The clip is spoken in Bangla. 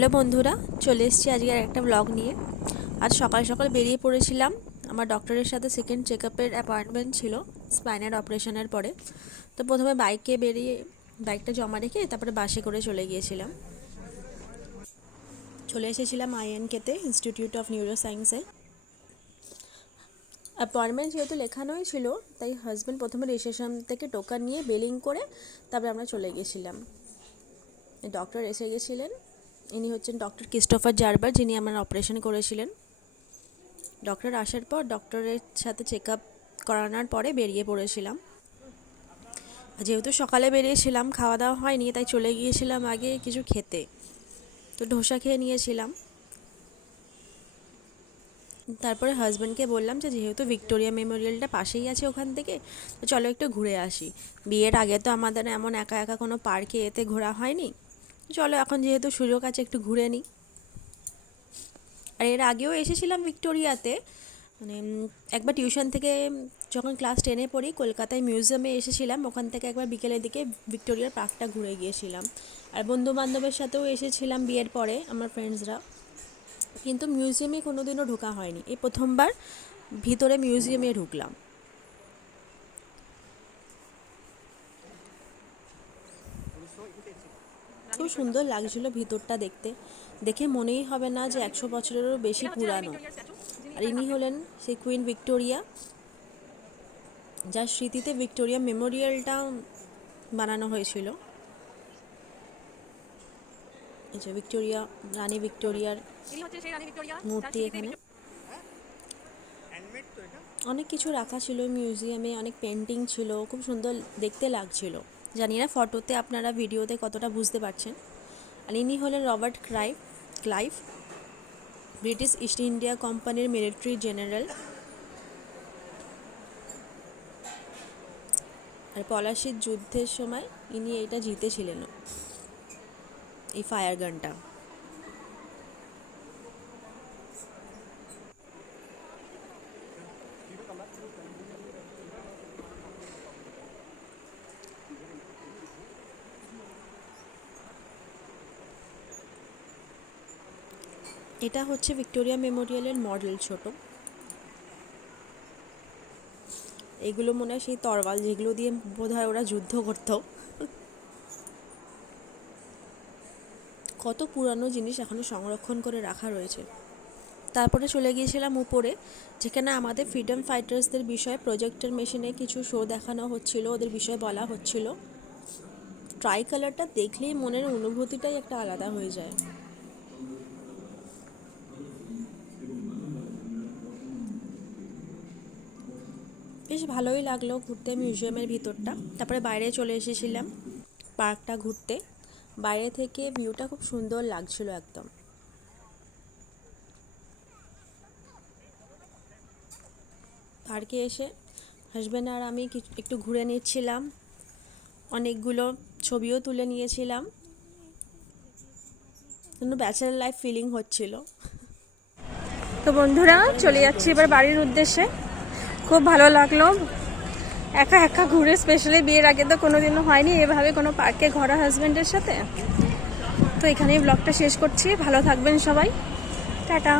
হ্যালো বন্ধুরা, চলে এসেছি আজকে আর একটা ব্লগ নিয়ে। আজ সকাল সকাল বেরিয়ে পড়েছিলাম। আমার ডক্টরের সাথে সেকেন্ড চেকআপের অ্যাপয়েন্টমেন্ট ছিল স্পাইনাল অপারেশনের পরে। তো প্রথমে বাইকটা জমা রেখে তারপরে বাসে করে চলে এসেছিলাম আইএনকেতে, ইনস্টিটিউট অফ নিউরো সায়েন্সে। অ্যাপয়েন্টমেন্ট যেহেতু লেখানোই ছিল, তাই হাজব্যান্ড প্রথমে রিসেপশন থেকে টোকেন নিয়ে বিলিং করে তারপরে আমরা চলে গেছিলাম। ডক্টর এসে গেছিলেন। ইনি হচ্ছেন ডক্টর ক্রিস্টোফার জারবার, যিনি আমার অপারেশন করেছিলেন। ডক্টর আসার পর ডক্টরের সাথে চেক আপ করানোর পরে বেরিয়ে পড়েছিলাম। যেহেতু সকালে বেরিয়েছিলাম, খাওয়া দাওয়া হয়নি, তাই চলে গিয়েছিলাম আগে কিছু খেতে। তো ধোসা খেয়ে নিয়েছিলাম। তারপরে হাজব্যান্ডকে বললাম যে যেহেতু ভিক্টোরিয়া মেমোরিয়ালটা পাশেই আছে ওখান থেকে, তো চলো একটু ঘুরে আসি। বিয়ের আগে তো আমাদের এমন একা একা কোনো পার্কে এতে ঘোরা হয়নি, চলো এখন যেহেতু সুযোগ আছে একটু ঘুরে নিই। আর এর আগেও এসেছিলাম ভিক্টোরিয়াতে, মানে একবার টিউশন থেকে যখন ক্লাস 10-এ পড়ি, কলকাতায় মিউজিয়ামে এসেছিলাম। ওখান থেকে একবার বিকেলের দিকে ভিক্টোরিয়ার পার্কটা ঘুরে গিয়েছিলাম। আর বন্ধু বান্ধবের সাথেও এসেছিলাম বিয়ের পরে, আমার ফ্রেন্ডসরা। কিন্তু মিউজিয়ামে কোনো দিনও ঢোকা হয়নি, এই প্রথমবার ভিতরে মিউজিয়ামে ঢুকলাম। খুব সুন্দর লাগছিল ভিতরটা দেখে মনেই হবে না যে 100 বছরেরও বেশি পুরানো। আর ইনি হলেন সেই কুইন ভিক্টোরিয়া, যার স্মৃতিতে ভিক্টোরিয়া মেমোরিয়ালটা বানানো হয়েছিল। এই যে রানী ভিক্টোরিয়ার মূর্তি। এখানে অনেক কিছু রাখা ছিল মিউজিয়ামে, অনেক পেন্টিং ছিল, খুব সুন্দর দেখতে লাগছিল। জানি না ফটোতে আপনারা ভিডিওতে কতটা বুঝতে পারছেন। আর ইনি হলেন Robert Clive, British east India কোম্পানির মিলিটারি জেনারেল। আর পলাশির যুদ্ধের সময় ইনি এটা জিতেছিলেন, এই ফায়ার গানটা। এটা হচ্ছে ভিক্টোরিয়া মেমোরিয়ালের মডেল ছোট। এগুলো মনে হয় সেই তরোয়াল যেগুলো দিয়ে বোধহয় ওরা যুদ্ধ করতো। কত পুরানো জিনিস এখনো সংরক্ষণ করে রাখা রয়েছে। তারপরে চলে গিয়েছিলাম উপরে, যেখানে আমাদের ফ্রিডম ফাইটার্সদের বিষয়ে প্রজেক্টর মেশিনে কিছু শো দেখানো হচ্ছিল, ওদের বিষয়ে বলা হচ্ছিল। ট্রাই কালারটা দেখলেই মনের অনুভূতিটাই একটা আলাদা হয়ে যায়। বেশ ভালোই লাগলো ঘুরতে মিউজিয়ামের ভিতরটা। তারপরে বাইরে চলে এসেছিলাম পার্কটা ঘুরতে। বাইরে থেকে ভিউটা খুব সুন্দর লাগছিল একদম। পার্কে এসে হাজব্যান্ড আর আমি একটু ঘুরে নিচ্ছিলাম, অনেকগুলো ছবিও তুলে নিয়েছিলাম। ব্যাচেলার লাইফ ফিলিং হচ্ছিল। তো বন্ধুরা, চলে যাচ্ছি এবার বাড়ির উদ্দেশ্যে। খুব ভালো লাগলো একা একা ঘুরে, স্পেশালি বিয়ের আগে তো কোনোদিনও হয়নি এভাবে কোনো পার্কে ঘোরা হাজব্যান্ডের সাথে। তো এখানেই ব্লগটা শেষ করছি। ভালো থাকবেন সবাই, টাটা।